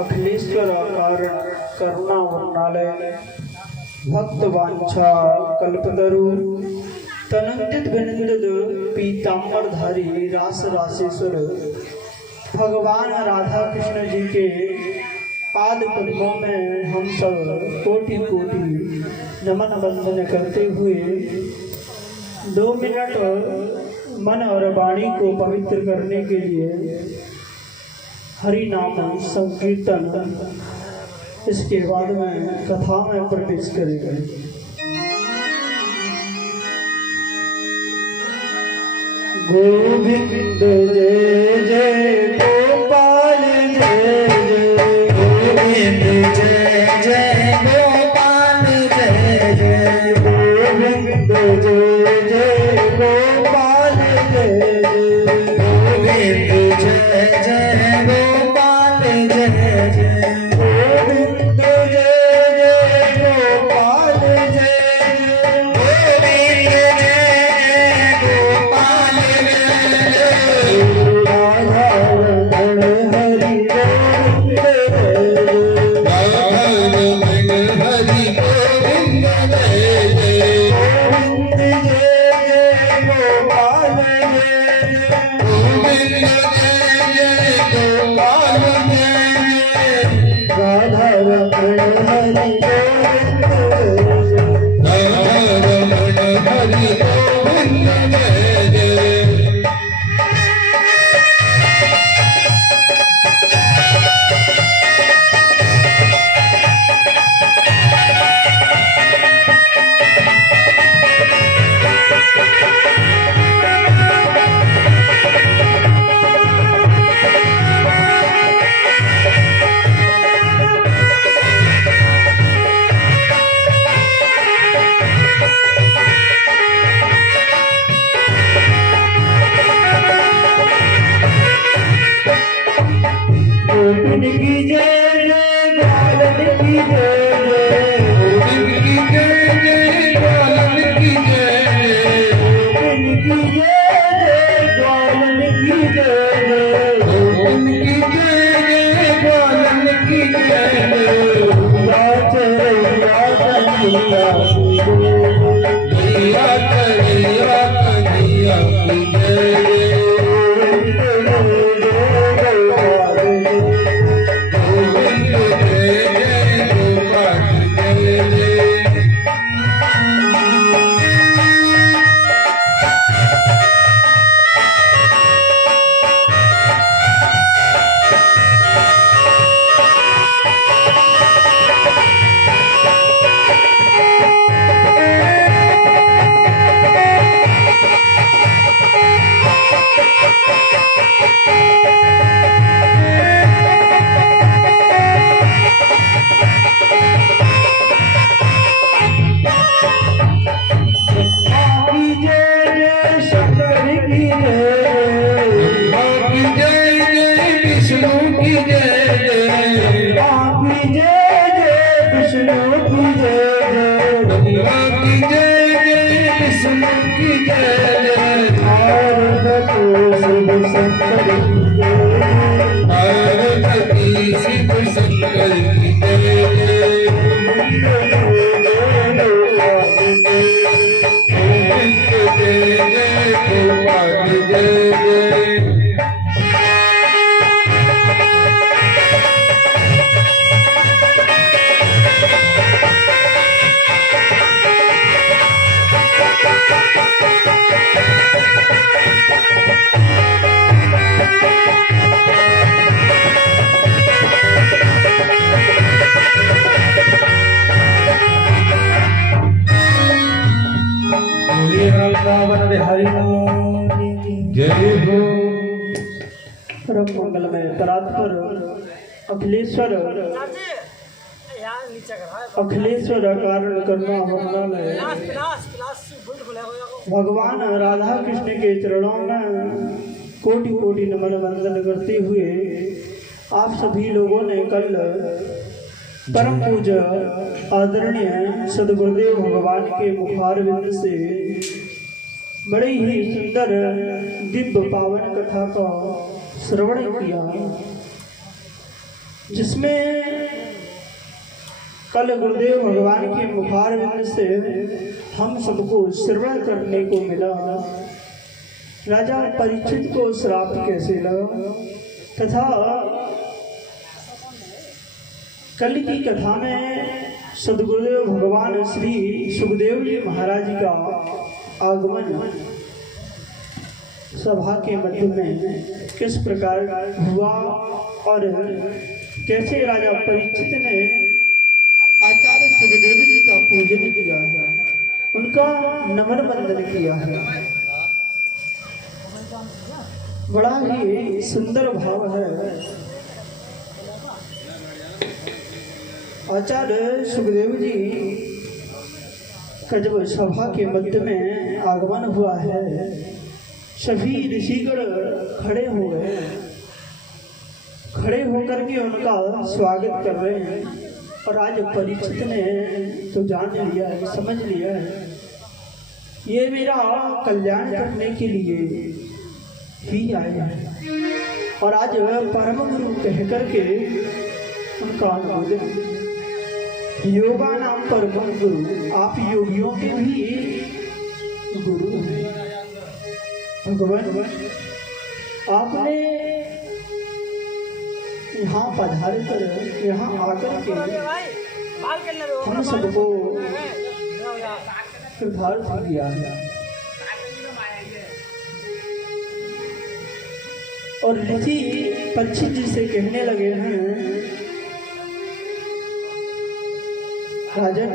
अखिलेश्वर कारण करुणा वर्णालय भक्त वांछा कल्पतरु तनंदित विनंदित पीतांबरधारी रास रासेश्वर भगवान राधा कृष्ण जी के पाद पद्मों में हम सब कोटि कोटि नमन वंदन करते हुए 2 मिनट मन और वाणी को पवित्र करने के लिए हरि नाम संकीर्तन इसके बाद में कथा में प्रवेश करेंगे। गोविंद जय जय गोपाल जय जय गोविंद जय जय गोपाल जय जय गोविंद जय जय गोपाल जय जय गोविंद जय जय गोपाल जय जय गोविंद जय जय गोपाल जय अखिलेश्वर कारण करुणा वर्णालय भगवान राधा कृष्ण के चरणों में कोटि कोटि नमन वंदन करते हुए आप सभी लोगों ने कल परम पूज्य आदरणीय सदगुरुदेव भगवान के मुखारविंद से बड़े ही सुंदर दिव्य पावन कथा का श्रवण किया। जिसमें कल गुरुदेव भगवान के मुखारविंद से हम सबको श्रवण करने को मिला। राजा परीक्षित को श्राप कैसे लगा तथा कल की कथा में सदगुरुदेव भगवान श्री सुखदेव जी महाराज का आगमन सभा के मध्य में किस प्रकार हुआ और कैसे राजा परीक्षित ने आचार्य सुखदेव जी का पूजन किया है, उनका नमन बंदन किया है। बड़ा ही सुंदर भाव है। आचार्य सुखदेव जी का जब सभा के मध्य में आगमन हुआ है, सभी ऋषिगण खड़े हो गए, खड़े होकर के उनका स्वागत कर रहे हैं। और आज परीक्षित ने तो जान लिया है, समझ लिया है, ये मेरा कल्याण करने के लिए ही आए हैं। और आज परम गुरु कह करके उनका अनुमोदन, योगा नाम परम गुरु, आप योगियों के भी गुरु हैं। भगवान आपने यहाँ पधार कर, यहाँ आकर के हम सबको कृतार्थ किया है। और ऋषि परीक्षित जी से कहने लगे हैं, राजन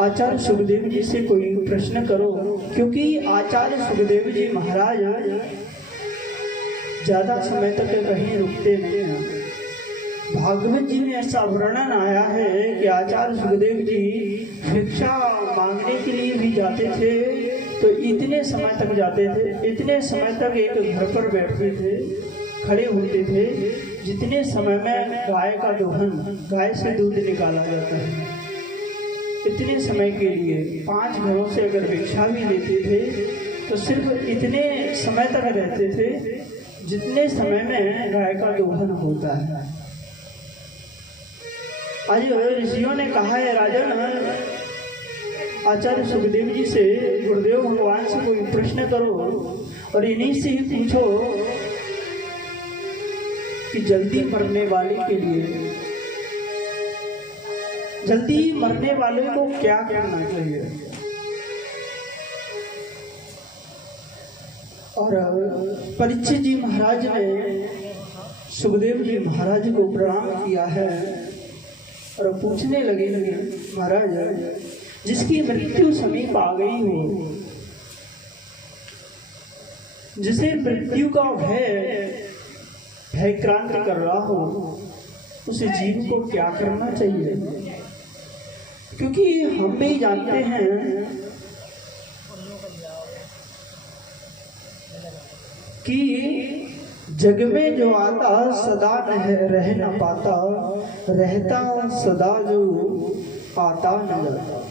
आचार्य सुखदेव जी से कोई प्रश्न करो, क्योंकि आचार्य सुखदेव जी महाराज ज्यादा समय तक कहीं रुकते नहीं हैं। भागवत जी में ऐसा वर्णन आया है कि आचार्य सुखदेव जी भिक्षा मांगने के लिए भी जाते थे तो इतने समय तक जाते थे, इतने समय तक एक घर पर बैठते थे, खड़े होते थे जितने समय में गाय का दोहन, गाय से दूध निकाला जाता है, इतने समय के लिए 5 घरों से अगर भिक्षा भी लेते थे तो सिर्फ इतने समय तक रहते थे जितने समय में गाय का दोहन होता है। आज ऋषियों ने कहा है, राजन आचार्य सुखदेव जी से, गुरुदेव भगवान से कोई प्रश्न करो और इन्हीं से ही पूछो कि जल्दी मरने वाले के लिए, जल्दी मरने वाले को क्या करना चाहिए। और परीक्षित जी महाराज ने सुखदेव जी महाराज को प्रणाम किया है और पूछने लगे, महाराज जिसकी मृत्यु समीप आ गई हो, जिसे मृत्यु का भय क्रांत कर रहा हो, उसे जीव को क्या करना चाहिए। क्योंकि हम भी जानते हैं कि जग में जो आता सदा रह न पाता, रहता सदा जो आता न जाता।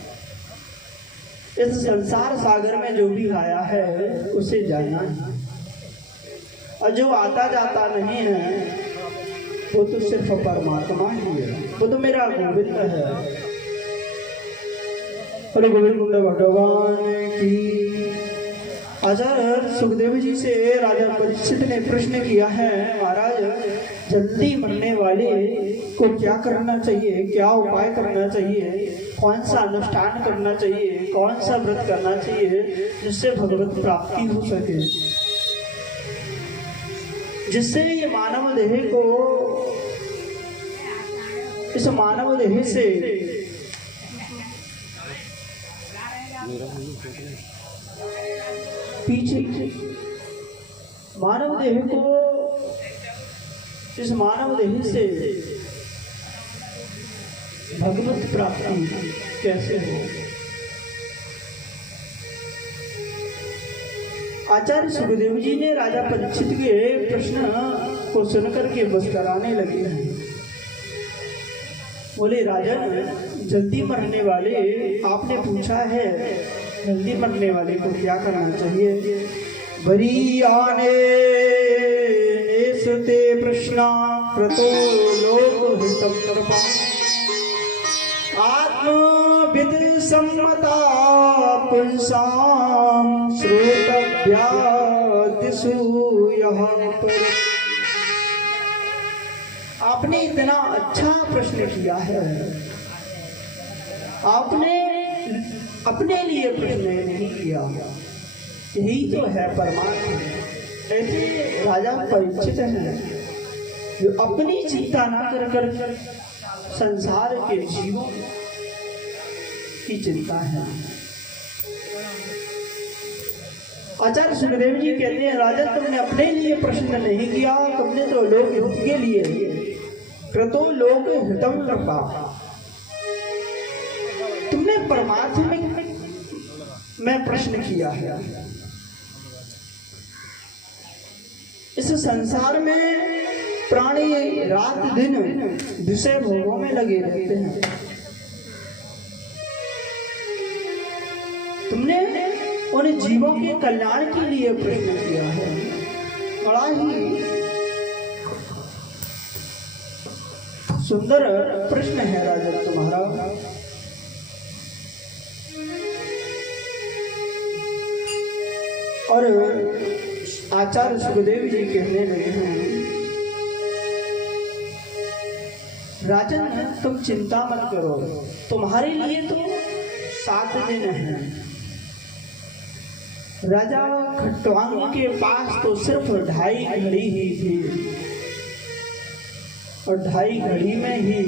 इस संसार सागर में जो भी आया है उसे जाना है, और जो आता जाता नहीं है वो तो सिर्फ परमात्मा ही है, वो तो मेरा गोविंद है। अरे गोविंद भगवान की। आचार्य सुखदेव जी से राजा परीक्षित ने प्रश्न किया है, महाराज जल्दी मरने वाले को क्या करना चाहिए, क्या उपाय करना चाहिए, कौन सा अनुष्ठान करना चाहिए, कौन सा व्रत करना चाहिए जिससे भगवत प्राप्ति हो सके, जिससे ये मानव देह को, इस मानव देह से पीछे मानव देह को, इस मानव देह से भगवत प्राप्ति कैसे हो। आचार्य सुखदेव जी ने राजा परीक्षित के प्रश्न को सुनकर के बस कराने लगे हैं। बोले, राजन जल्दी मरने वाले, आपने पूछा है जल्दी मरने वाले को क्या करना चाहिए। बरी आने नेसते प्रश्ना क्रतो लोक हितम कृपा आत्मविद सम्मता पुंसाम श्रोतव्या दिशु यह पर। आपने इतना अच्छा प्रश्न किया है, आपने अपने लिए प्रश्न नहीं किया, यही तो है परमात्मा। ऐसे राजा परीक्षित हैं जो अपनी चिंता ना कर कर संसार के जीवों की चिंता है। आचार्य सुखदेव जी कहते हैं, राजा तुमने अपने लिए प्रश्न नहीं किया, तुमने तो लोक हित के लिए क्रतो लोक हितम कृपा, तुमने परमात्मा में प्रश्न किया है। इस संसार में प्राणी रात दिन विषय भोगों में लगे रहते हैं, तुमने उन जीवों के कल्याण के लिए प्रश्न किया है। बड़ा ही सुंदर प्रश्न है राजा तुम्हारा। और आचार्य सुखदेव जी कहने लगे हैं, राजन तुम चिंता मत करो, तुम्हारे लिए तो 7 दिन हैं। राजा खट्वांग के पास तो सिर्फ 2.5 घड़ी ही थी, और 2.5 घड़ी में ही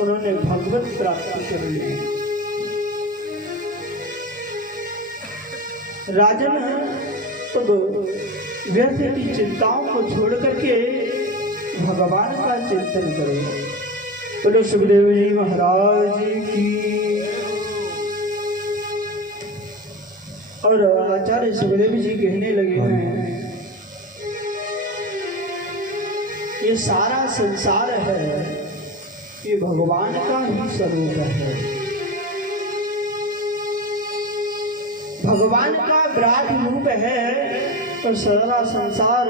उन्होंने भगवत प्राप्ति कर ली। राजन तब व्यर्थ की चिंताओं को छोड़ करके भगवान का चिंतन करें। बोलो सुखदेव जी महाराज की। और आचार्य सुखदेव जी कहने लगे हैं, ये सारा संसार है, ये भगवान का ही स्वरूप है, भगवान का विराट रूप है, और सारा संसार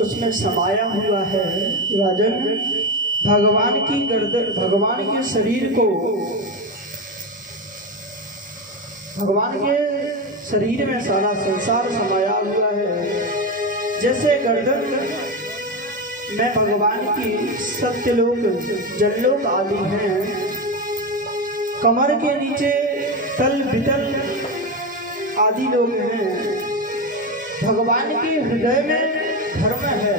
उसमें समाया हुआ है। राजन भगवान की गर्दन, भगवान के शरीर को, भगवान के शरीर में सारा संसार समाया हुआ है। जैसे गर्दन में भगवान की सत्यलोक जललोक आदि हैं, कमर के नीचे तल वितल आदि लोग हैं, भगवान के हृदय में धर्म है,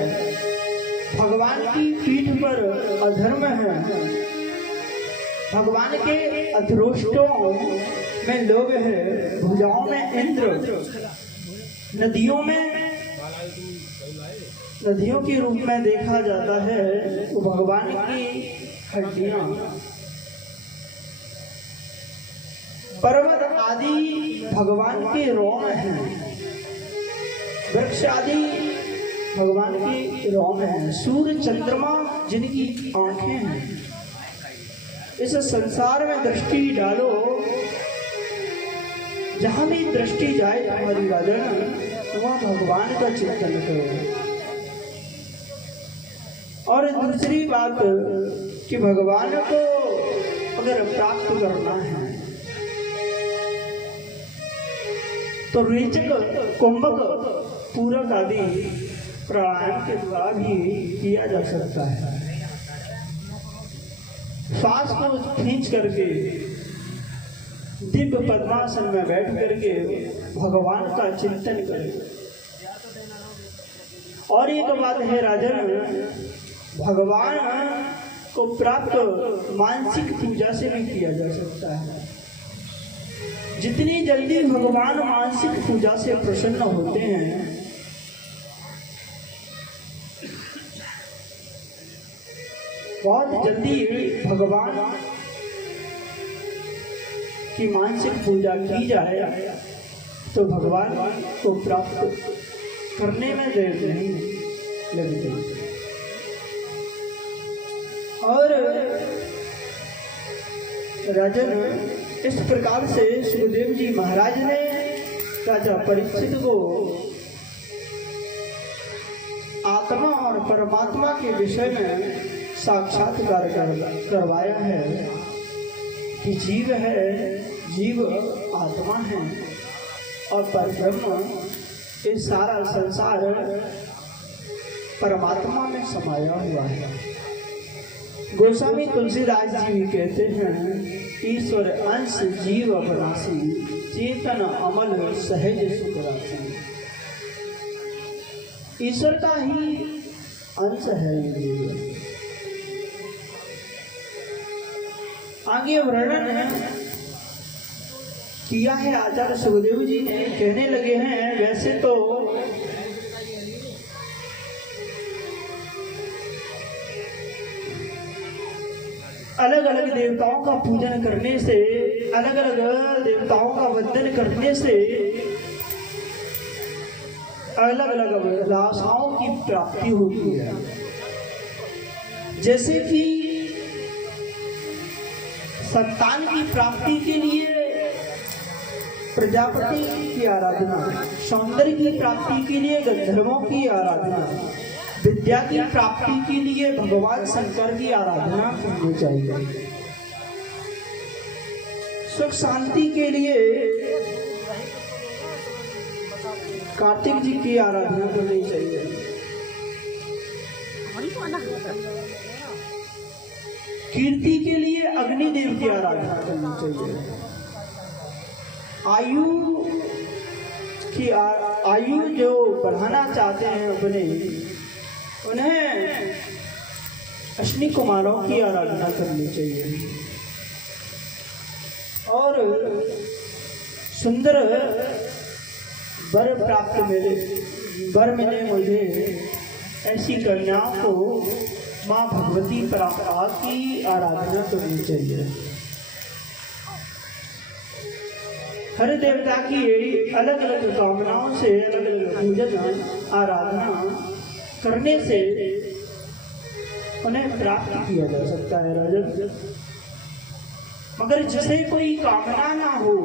भगवान की पीठ पर अधर्म है, भगवान के अधरोष्टों में लोग हैं, भुजाओं में इंद्र, नदियों के रूप में देखा जाता है तो भगवान की हड्डियां, पर्वत आदि भगवान के रोम हैं, वृक्ष आदि भगवान के रोम हैं, सूर्य चंद्रमा जिनकी आंखें हैं। इस संसार में दृष्टि डालो, जहां भी दृष्टि जाए तुम्हारी राजन, वहां भगवान का चिंतन करो। और दूसरी बात कि भगवान को अगर प्राप्त करना है तो रेचक, कुंभक, पूरक आदि प्राणायाम के द्वारा भी किया जा सकता है। श्वास को खींच करके दिव्य पद्मासन में बैठ करके भगवान का चिंतन करें। और एक बात है राजन, भगवान को प्राप्त मानसिक पूजा से भी किया जा सकता है। जितनी जल्दी भगवान मानसिक पूजा से प्रसन्न होते हैं, बहुत जल्दी भगवान की मानसिक पूजा की जाए तो भगवान को प्राप्त करने में देर नहीं लगती। और राजन इस प्रकार से सुखदेव जी महाराज ने राजा परीक्षित को आत्मा और परमात्मा के विषय में साक्षात्कार करवाया है कि जीव है, जीव आत्मा है और परब्रह्म ये सारा संसार परमात्मा में समाया हुआ है। गोस्वामी तुलसीदास जी भी कहते हैं, ईश्वर अंश जीव अवनाशी, चेतन अमल सहज सुख राशि। ईश्वर का ही अंश है जीव। आगे वर्णन किया है आचार्य सुखदेव जी ने, कहने लगे हैं वैसे तो अलग अलग देवताओं का पूजन करने से, अलग अलग देवताओं का वंदन करने से अलग अलग अभिलाषाओं की प्राप्ति होती है। जैसे कि संतान की प्राप्ति के लिए प्रजापति की आराधना, सौंदर्य की प्राप्ति के लिए गंधर्वों की आराधना, विद्या की प्राप्ति के लिए भगवान शंकर की आराधना करनी चाहिए, सुख शांति के लिए कार्तिक जी की आराधना करनी चाहिए, कीर्ति के लिए अग्निदेव की आराधना करनी चाहिए, आयु जो बढ़ाना चाहते हैं अपने, उन्हें अश्विनी कुमारों की आराधना करनी चाहिए और सुंदर वर मिले मुझे, ऐसी कन्याओं को माँ भगवती परात्परा की आराधना करनी चाहिए। हर देवता की अलग अलग कामनाओं से अलग अलग पूजन आराधना करने से उन्हें प्राप्त किया जा सकता है राजन। मगर जिसे कोई कामना ना हो,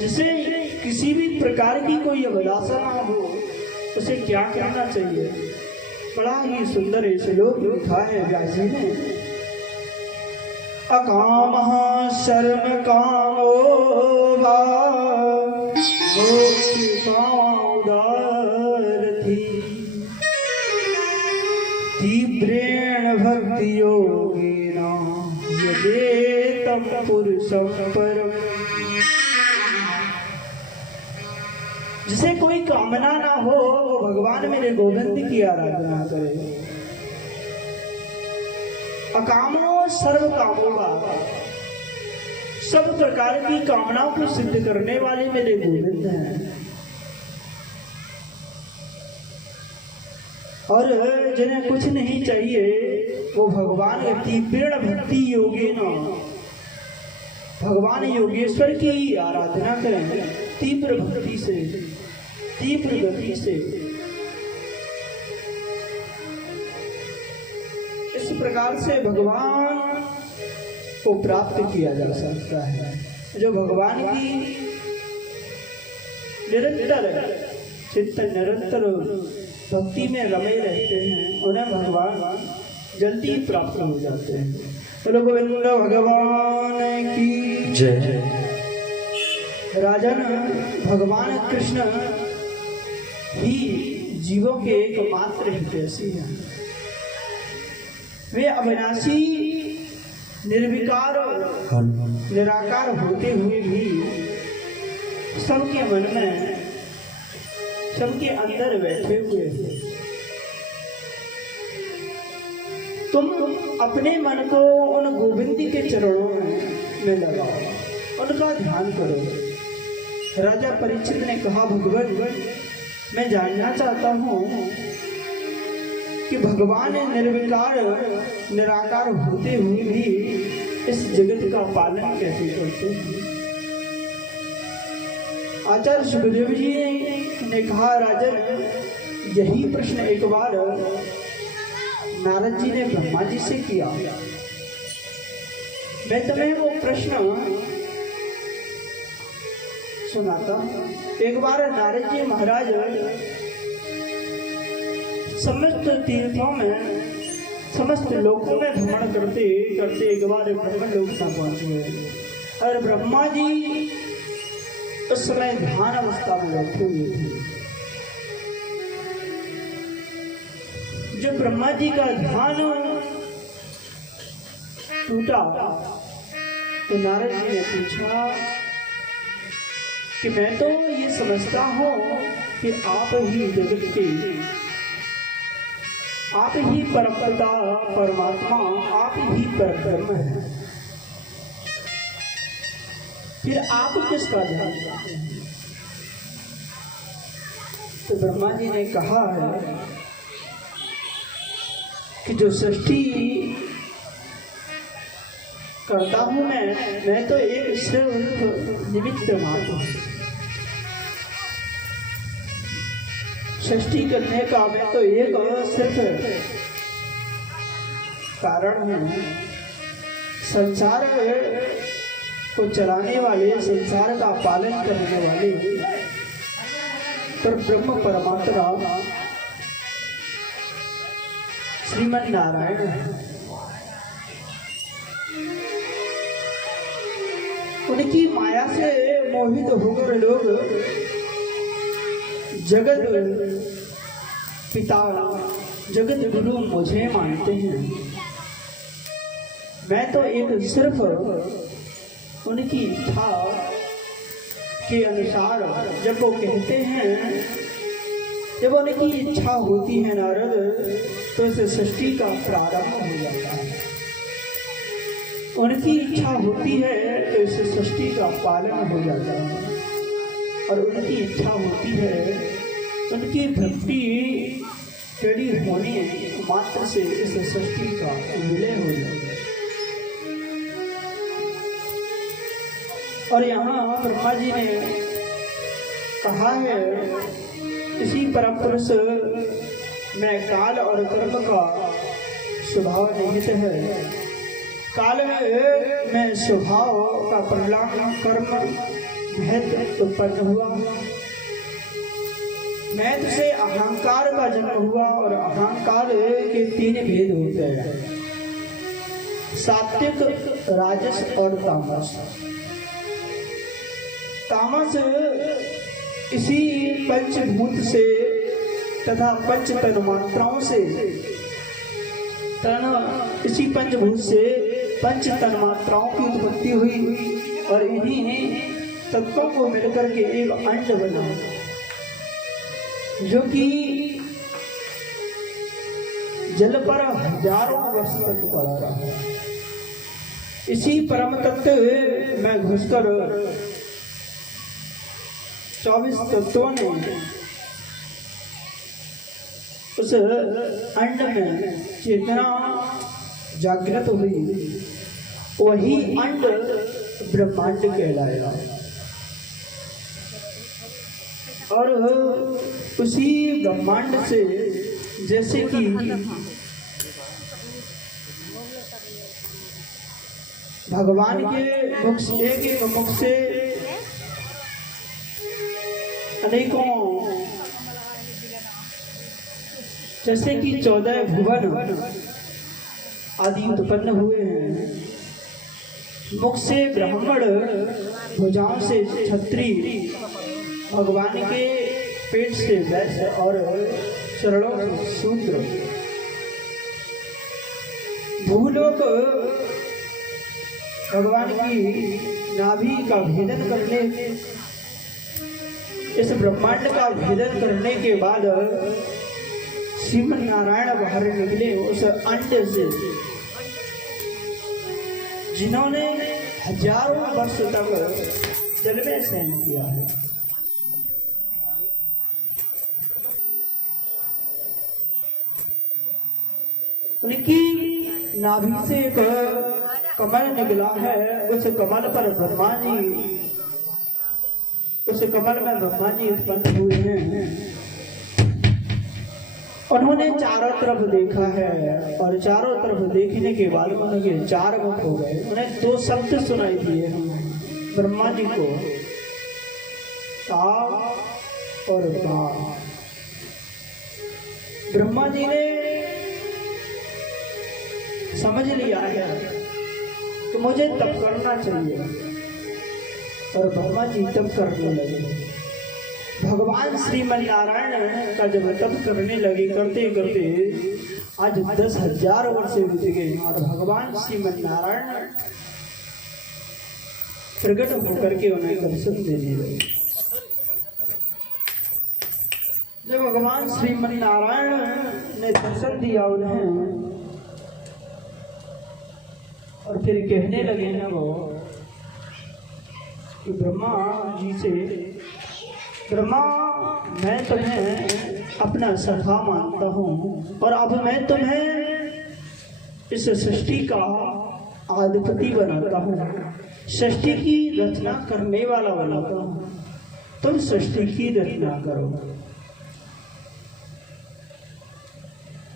जिसे किसी भी प्रकार की कोई अभिलाषा ना हो, उसे क्या करना चाहिए? बड़ा ही सुंदर श्लोक लिखा है व्यास जी ने, अकामः शर्म कामो वा मोक्षकामोदारथि तीव्रेण भक्ति योगेन यदेतं पुरुषं परम्। जिसे कोई कामना ना हो वो भगवान मेरे गोविंद की आराधना करे। अकामो सर्व कामोगा, सब प्रकार की कामनाओं को सिद्ध करने वाले मेरे गोविंद हैं। और जिन्हें कुछ नहीं चाहिए वो भगवान तीव्र भक्ति योगी न, भगवान योगेश्वर की आराधना करें तीव्र भक्ति से, तीव्र गति से। इस प्रकार से भगवान को प्राप्त किया जा सकता है। जो भगवान की निरंतर चित्त निरंतर भक्ति में रमे रहते हैं, उन्हें भगवान जल्दी प्राप्त हो जाते हैं। तो गोविंद भगवान की जय। राजन, भगवान कृष्ण ही जीवों के एकमात्र हितैषी हैं। वे अविनाशी निर्विकार निराकार होते हुए भी सबके मन में, सबके अंदर बैठे हुए हैं। तुम अपने मन को उन गोविंद के चरणों में लगाओ, उनका ध्यान करो। राजा परीक्षित ने कहा, भगवान मैं जानना चाहता हूँ कि भगवान निर्विकार निराकार होते हुए भी इस जगत का पालन कैसे करते हैं। आचार्य सुखदेव जी ने कहा, राजन यही प्रश्न एक बार नारद जी ने ब्रह्मा जी से किया। मैं तुम्हें वो प्रश्न सुनाता। एक बार नारद जी महाराज समस्त तीर्थों में, समस्त लोकों में भ्रमण करते करते एक बार ब्रह्म लोक तक पहुंच गए। और ब्रह्मा जी उस समय ध्यान अवस्था में बैठे हुए थे। जब ब्रह्मा जी का ध्यान टूटा तो नारद जी ने पूछा कि मैं तो ये समझता हूं कि आप ही जगत के, आप ही परमपिता परमात्मा, आप ही परब्रह्म हैं, फिर आप किसका ध्यान करते हैं? तो ब्रह्मा जी ने कहा है कि जो सृष्टि करता हूं मैं तो एक सिर्फ निमित्त मात्र हूं। सृष्टि करने का मैं तो एक सिर्फ कारण हूं। संसार को चलाने वाले, संसार का पालन करने वाले पर ब्रह्म परमात्मा श्रीमन नारायण है। उनकी माया से मोहित होकर लोग जगत पिता, जगत गुरु मुझे मानते हैं। मैं तो एक सिर्फ उनकी इच्छा के अनुसार जब वो कहते हैं, जब उनकी इच्छा होती है नारद, तो इस सृष्टि का प्रारंभ हो जाता है। उनकी इच्छा होती है तो इस सृष्टि का पालन हो जाता है। और उनकी इच्छा होती है, उनकी भक्ति टेढ़ी होने मात्र से इस सृष्टि का विलय हो जाता है। और यहाँ ब्रह्मा जी ने कहा है, इसी परम पुरुष में काल और कर्म का स्वभाव निहित है। काल में स्वभाव का परिणाम कर्म भेद उत्पन्न हुआ। मैथ से अहंकार का जन्म हुआ और अहंकार के 3 भेद होते हैं, सात्विक, राजस और तामस। तामस इसी पंचभूत से तथा पंच तन्मात्राओं से, इसी पंचभूत से पंच तन्मात्राओं की उत्पत्ति हुई और इन्हीं तत्वों को मिलकर के एक अंड बना, जो कि जल पर हजारों वर्ष तक पड़ा रहा। इसी परम तत्व में घुसकर 24 तत्वों ने उस अंड में चेतना जागृत हुई। वही अंड ब्रह्मांड कहलाया। और उसी ब्रह्मांड से जैसे कि भगवान के मुख से, एक मुख से अनेकों, जैसे कि 14 भुवन आदि उत्पन्न हुए हैं। मुख से ब्राह्मण, भुजाओं से क्षत्रिय, भगवान के पेट से वैश्य और चरणों से शूद्र। भूलोक भगवान की नाभि का भेदन करने, इस ब्रह्मांड का भेदन करने के बाद श्रीमन नारायण बाहर निकले उस अंड से, जिन्होंने हजारों वर्ष तक जल में शयन किया है। उनकी नाभि से एक कमल निकला है। उस कमल पर ब्रह्मा जी, उस कमल में ब्रह्मा जी उत्पन्न हुए हैं। उन्होंने चारों तरफ देखा है और चारों तरफ देखने के बाद उनके 4 मुख हो गए। उन्हें 2 शब्द सुनाई दिए ब्रह्मा जी को, ता और बा। ब्रह्मा जी ने समझ लिया है कि मुझे तप करना चाहिए, और ब्रह्मा जी तप करने लगे। भगवान श्रीमन नारायण का जब तप करने लगे, करते करते आज 10,000 वर्ष बीत गए, और भगवान श्रीमन नारायण प्रकट होकर के उन्हें दर्शन देने लगे। जब भगवान श्रीमन नारायण ने दर्शन दिया उन्हें, और फिर कहने लगे हैं वो कि ब्रह्मा जी से, ब्रह्मा मैं तुम्हें अपना सखा मानता हूँ, और अब मैं तुम्हें इस सृष्टि का आधिपति बनाता हूँ, सृष्टि की रचना करने वाला बनाता हूँ, तुम सृष्टि की रचना करो।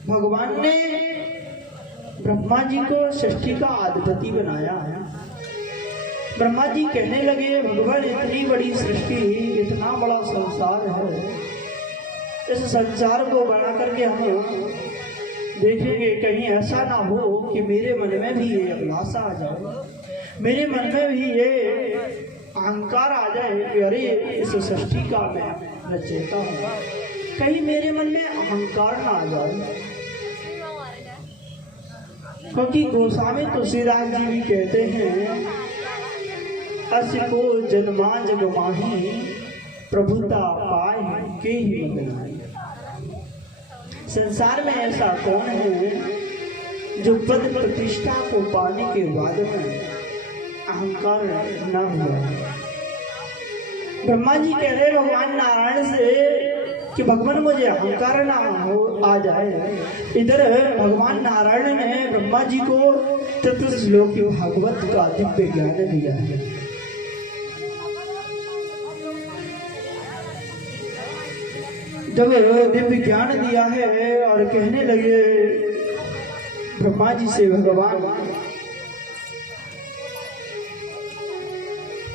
भगवान ने ब्रह्मा जी को सृष्टि का आधिपति बनाया। ब्रह्मा जी कहने लगे, भगवान इतनी बड़ी सृष्टि, इतना बड़ा संसार है, इस संसार को बना करके हम देखेंगे, कहीं ऐसा ना हो कि मेरे मन में भी ये अभिलाषा आ जाए, मेरे मन में भी ये अहंकार आ जाए कि अरे इस सृष्टि का मैं रचयिता हूँ, कहीं मेरे मन में अहंकार ना आ जाए। क्योंकि गोस्वामी तुलसीदास जी भी कहते हैं, अस को जन्मा जग माही, प्रभुता पाए के ही मगनाई। संसार में ऐसा कौन है जो पद प्रतिष्ठा को पाने के बाद में अहंकार न हुआ। ब्रह्मा जी कह रहे भगवान नारायण से कि भगवान मुझे अहंकार ना हो आ जाए। इधर भगवान नारायण ने ब्रह्मा जी को चतुर्श्लोकी भागवत का दिव्य ज्ञान दिया है। जब दिव्य ज्ञान दिया है और कहने लगे ब्रह्मा जी से भगवान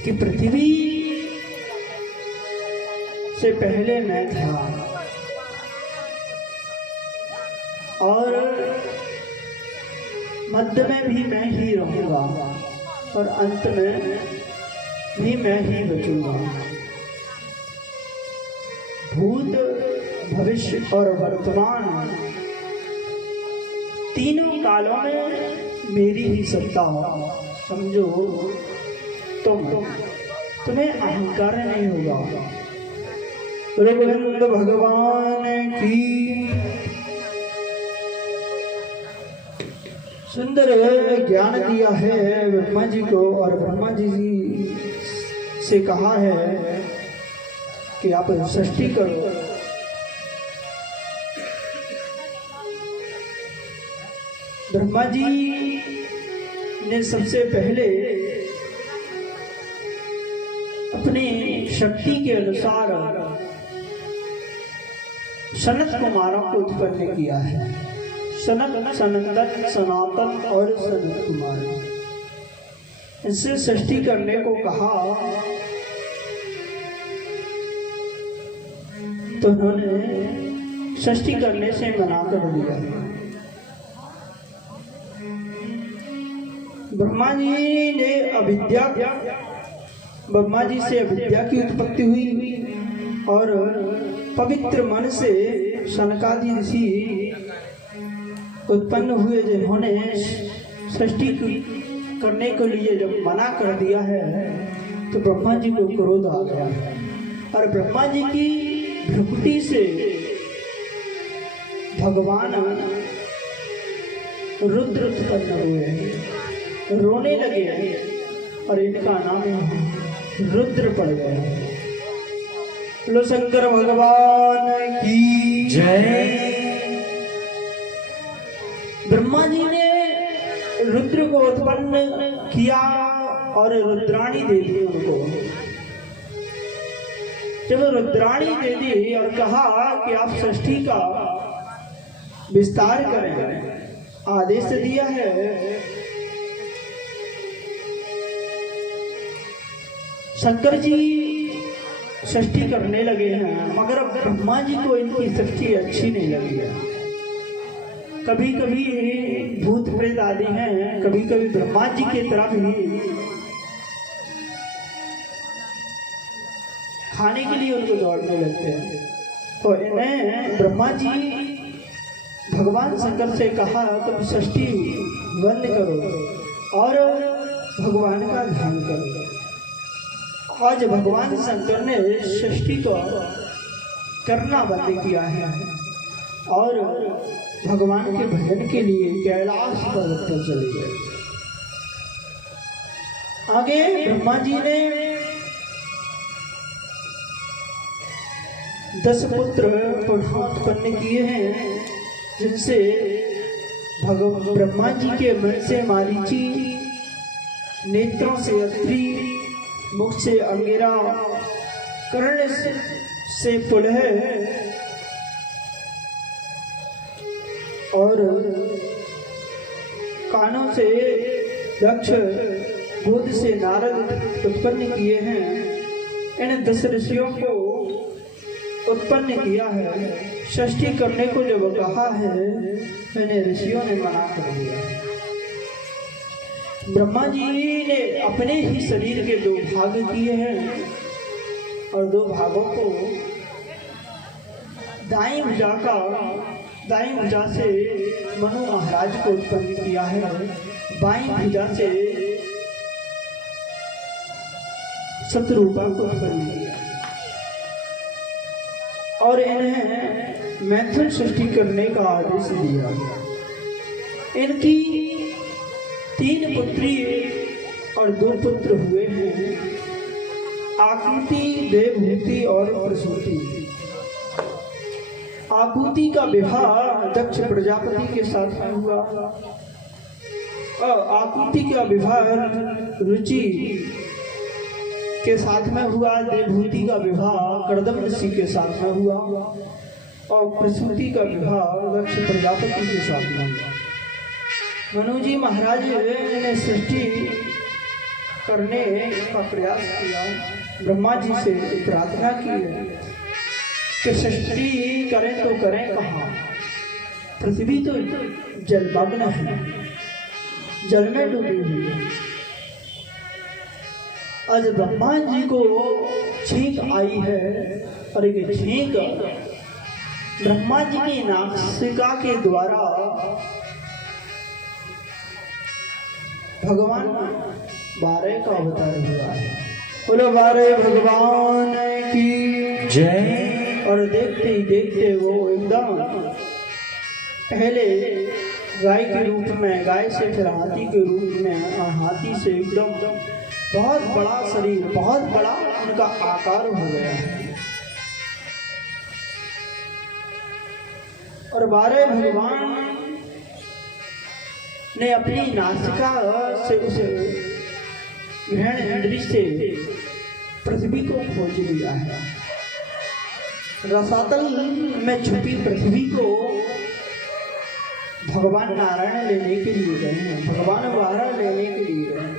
कि पृथ्वी से पहले मैं था, और मध्य में भी मैं ही रहूंगा, और अंत में भी मैं ही बचूंगा। भूत भविष्य और वर्तमान तीनों कालों में मेरी ही सत्ता हो। समझो तुम्हें अहंकार नहीं होगा। रघुनंद भगवान की सुंदर ज्ञान दिया है ब्रह्मा जी को, और ब्रह्मा जी से कहा है कि आप सृष्टि करो। ब्रह्मा जी ने सबसे पहले अपनी शक्ति के अनुसार सनत कुमारों को उत्पन्न किया है। सनत, सनंदन, सनातन और सनत कुमार, इससे सृष्टि करने को कहा तो उन्होंने सृष्टि करने से मना कर दिया। ब्रह्मा जी ने अविद्या, ब्रह्मा जी से अविद्या की उत्पत्ति हुई, और पवित्र मन से सनकादि ऋषि उत्पन्न हुए, जिन्होंने सृष्टि करने के लिए जब मना कर दिया है तो ब्रह्मा जी को क्रोध आ गया, और ब्रह्मा जी की भ्रुकुटी से भगवान रुद्र उत्पन्न हुए, रोने लगे, और इनका नाम रुद्र पड़ गया। लो शंकर भगवान की जय। ब्रह्मा जी ने रुद्र को उत्पन्न किया और रुद्राणी दे दी उनको। जब रुद्राणी दे दी और कहा कि आप सृष्टि का विस्तार करें, आदेश दिया है, शंकर जी सृष्टि करने लगे हैं, मगर ब्रह्मा जी को इनकी सृष्टि अच्छी नहीं लगी है। कभी कभी भूत प्रेत आदि हैं, कभी कभी ब्रह्मा जी की तरफ ही खाने के लिए उनको दौड़ने लगते हैं। तो इन्हें ब्रह्मा जी भगवान शंकर से कहा तुम षष्ठी बंद करो और भगवान का ध्यान करो। आज भगवान शंकर ने षष्ठी को करना बंद किया है और भगवान के भजन के लिए कैलाश पर्वत पर चले गए। आगे ब्रह्मा जी ने 10 पुत्र पुनः उत्पन्न किए हैं, जिनसे ब्रह्मा जी के मन से मारीची, नेत्रों से अत्रि, मुख से अंगिरा, कर्ण से पुलह और कानों से दक्ष, बुध से नारद उत्पन्न किए हैं। इन 10 ऋषियों को उत्पन्न किया है। षष्ठी करने को जब कहा है, मैंने ऋषियों ने मना कर दिया। ब्रह्मा जी ने अपने ही शरीर के 2 भाग किए हैं और 2 भागों को दाईं भुजा से मनु महाराज को उत्पन्न किया है, बाईं भुजा से शत्रुपा को उत्पन्न किया और इन्हें मैथुन सृष्टि करने का आदेश दिया। इनकी 3 पुत्री और 2 पुत्र हुए हैं, आकृति, देवहूति और प्रसूति। आकृति का विवाह दक्ष प्रजापति के साथ में हुआ और आकृति का विवाह रुचि के साथ में हुआ। देवहूति का विवाह कर्दम ऋषि के साथ में हुआ और प्रसूति का विवाह दक्ष प्रजापति के साथ में हुआ। मनु जी महाराज ने सृष्टि करने का प्रयास किया, ब्रह्मा जी से प्रार्थना की कि सृष्टि करें तो करें कहाँ, पृथ्वी तो जलमग्न है, जल में डूबी हुई है। आज ब्रह्मा जी को छींक आई है और एक छींक ब्रह्मा जी की नासिका के द्वारा भगवान 12 का अवतार हुआ है। बोलो 12 भगवान की जय। और देखते ही देखते वो एकदम पहले गाय के रूप में, गाय से फिर हाथी के रूप में और हाथी से एकदम बहुत बड़ा शरीर, बहुत बड़ा उनका आकार हो गया है। और 12 भगवान ने अपनी नासिका से उस ग्रहण इंद्री से पृथ्वी को खोज लिया है। रसातल में छुपी पृथ्वी को भगवान नारायण लेने के लिए गए हैं, भगवान 12 लेने के लिए गए हैं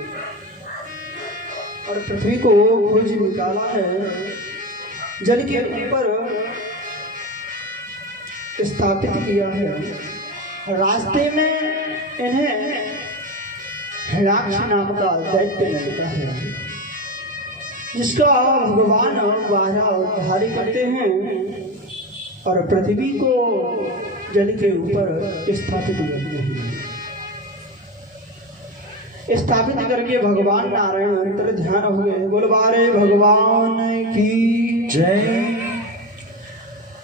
और पृथ्वी को खोज निकाला है, जल के ऊपर स्थापित किया है। रास्ते में इन्हें हिरण्याक्ष नाम का दैत्य मिलता है, जिसका भगवान 12 उद्धार करते हैं और पृथ्वी को जल के ऊपर स्थापित करते हैं। स्थापित करके भगवान नारायण अंतर ध्यान हो गए। बोल 12 भगवान की जय।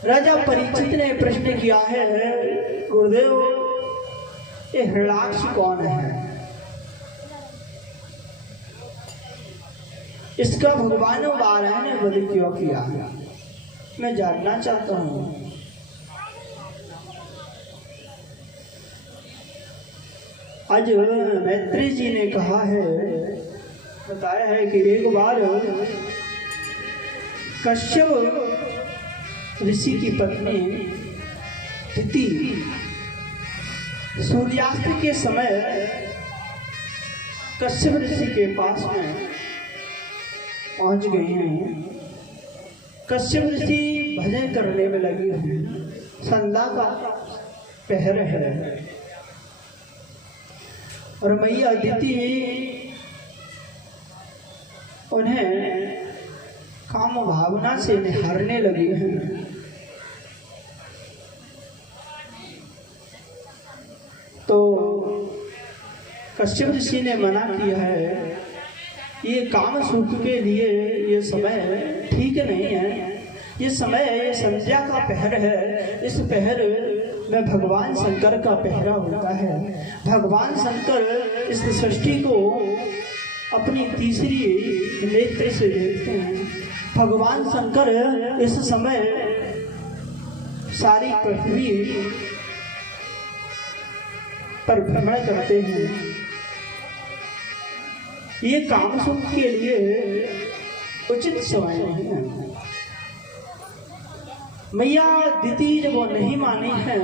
राजा परीक्षित ने प्रश्न किया है, गुरुदेव ये हिरण्याक्ष कौन है? इसका भगवान 12 ने वध क्यों किया? मैं जानना चाहता हूँ। आज मैत्री जी ने कहा है, बताया है कि एक बार कश्यप ऋषि की पत्नी तिथि सूर्यास्त के समय कश्यप ऋषि के पास में पहुंच गए हैं। कश्यप ऋषि भजन करने में लगे हैं। संध्या का पहर है और मैया अदिति उन्हें काम भावना से निहारने लगी हैं। तो कश्यप ऋषि ने मना किया है, ये काम सुख के लिए ये समय ठीक नहीं है। ये समय ये संध्या का पहर है। इस पहर में भगवान शंकर का पहरा होता है। भगवान शंकर इस सृष्टि को अपनी तीसरी नेत्र से देखते हैं। भगवान शंकर इस समय सारी पृथ्वी पर भ्रमण करते हैं। ये काम सुख के लिए उचित समय नहीं है। मैया अदिति जब वो नहीं मानी है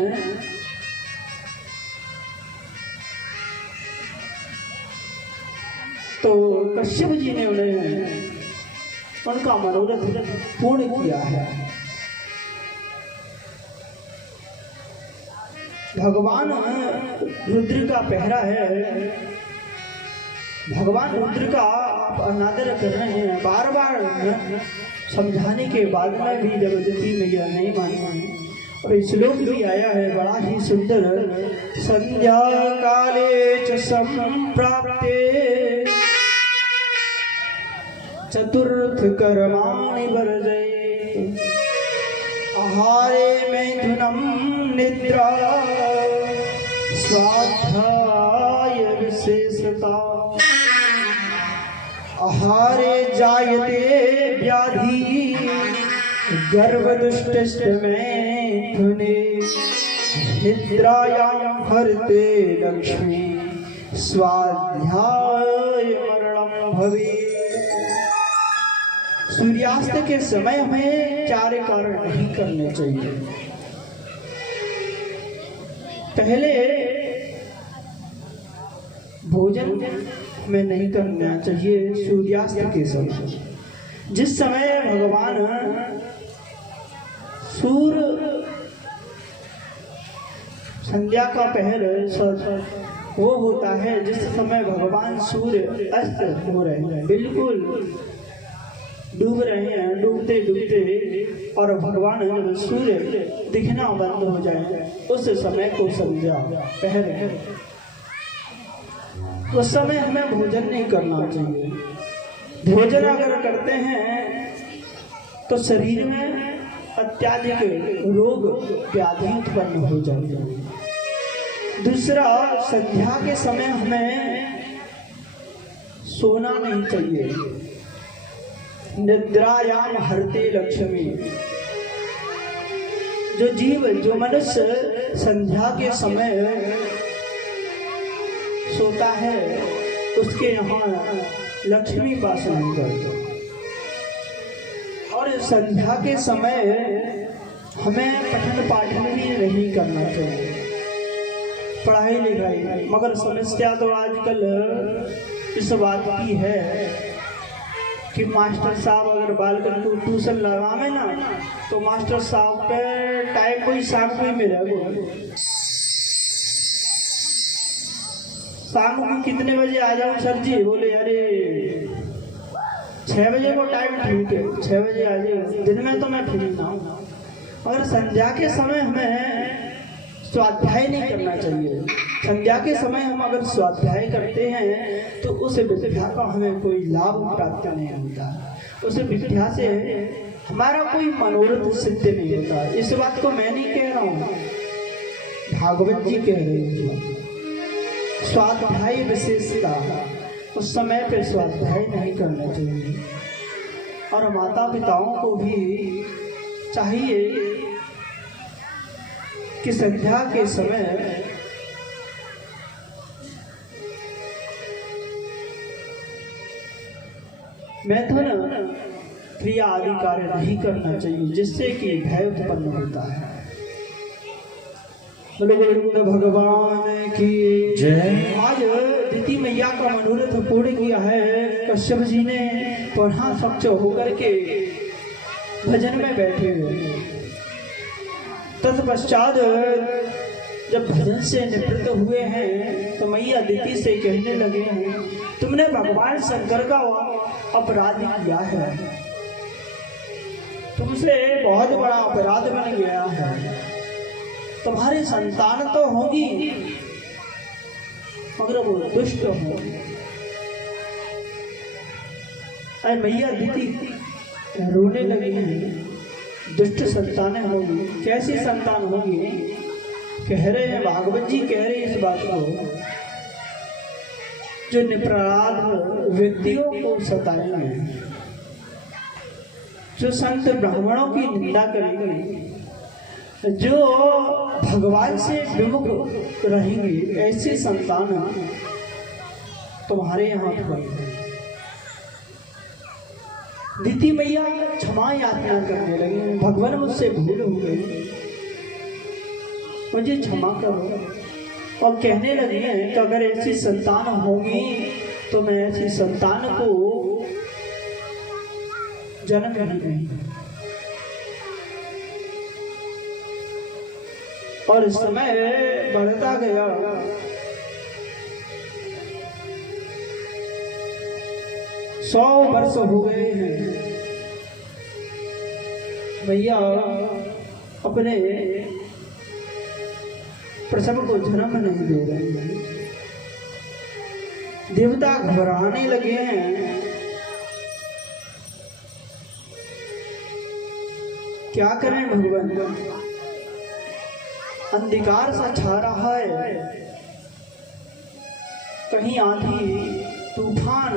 तो कश्यप जी ने उन्हें उनका मनोरथ पूर्ण किया है। भगवान रुद्र का पहरा है। भगवान रुद्र का आप अनादर कर रहे हैं। बार बार समझाने के बाद में भी जब अदिति मैया नहीं मानी। और श्लोक भी आया है बड़ा ही सुंदर, संध्या काले च संप्राप्ते चतुर्थ कर्माणि वर्जयेत् आहारे मैथुनं निद्रा स्वाध्याय विशेषता आहारे जायते व्याधि गर्भदुष्टष्ट मैथुने निद्रायां हरते लक्ष्मी स्वाध्याय मरणं भवेत्। सूर्यास्त के समय हमें चार कार्य नहीं करने चाहिए। पहले भोजन हमें नहीं करना चाहिए सूर्यास्त के समय। जिस समय भगवान सूर्य संध्या का पहर वो होता है जिस समय भगवान सूर्य अस्त हो रहे हैं, बिल्कुल डूब रहे हैं, डूबते डूबते और भगवान जब सूर्य दिखना बंद हो जाए उस समय को संध्या पहर है। उस समय हमें भोजन नहीं करना चाहिए। भोजन अगर करते हैं तो शरीर में अत्याधिक रोग व्याधि उत्पन्न हो जाएगी। दूसरा, संध्या के समय हमें सोना नहीं चाहिए। निद्रायाम हरते लक्ष्मी। जो मनुष्य संध्या के समय सोता है उसके यहाँ लक्ष्मी वास नहीं करती। और संध्या के समय हमें पठन पाठन भी नहीं करना चाहिए, पढ़ाई लिखाई। मगर समस्या तो आजकल इस बात की है कि मास्टर साहब अगर बालकन को ट्यूशन लगावे ना तो मास्टर साहब पे टाइम कोई शाम को ही मिला। शाम को कितने बजे आ जाऊँ सर जी? बोले अरे 6 बजे को टाइम ठीक है, 6 बजे आ जाए। दिन में तो मैं फ्री ना हूँ। और संध्या के समय हमें स्वाध्याय नहीं करना चाहिए। संध्या के समय हम अगर स्वाध्याय करते हैं तो उस विद्या का हमें कोई लाभ प्राप्त नहीं होता। उस विद्या से हमारा कोई मनोरथ सिद्ध नहीं होता। इस बात को मैं नहीं कह रहा हूँ, भागवत जी कह रहे हैं। स्वाध्याय विशेषता, उस समय पे स्वाध्याय नहीं करना चाहिए। और माता पिताओं को भी चाहिए कि संध्या के समय मैथुन क्रिया आदि कार्य नहीं करना चाहिए जिससे कि भय उत्पन्न होता है। गोविंद भगवान की जय। आज अदिति मैया का मनोरथ पूर्ण किया है कश्यप जी ने। पुनः स्वच्छ होकर के भजन में बैठे हुए। तत्पश्चात जब भजन से निवृत्त हुए हैं तो मैया अदिति से कहने लगे हैं, तुमने भगवान शंकर का अपराध किया है, तुमसे बहुत बड़ा अपराध बन गया है। तुम्हारी संतान तो होगी मगर वो दुष्ट हो। अरे मैया अदिति रोने लगी हैं, दुष्ट संतानें होगी, कैसी संतान होगी? कह रहे हैं भागवत जी कह रहे हैं इस बात को, जो निरपराध व्यक्तियों को सताएंगे, जो संत ब्राह्मणों की निंदा करेंगे, जो भगवान से विमुख रहेंगे, ऐसी संतान तुम्हारे यहाँ पर। अदिति मैया क्षमा याचना करने लगी, भगवान मुझसे भूल हो गई, मुझे क्षमा करो। और कहने लगे हैं कि अगर ऐसी संतान होगी तो मैं ऐसी संतान को जन्म नहीं दूंगी। और समय बढ़ता गया, सौ वर्ष हो गए हैं, मैया अपने प्रसव को जन्म नहीं दे रही है। देवता घबराने लगे हैं, क्या करें भगवान? अंधकार सा छा रहा है, कहीं आंधी तूफान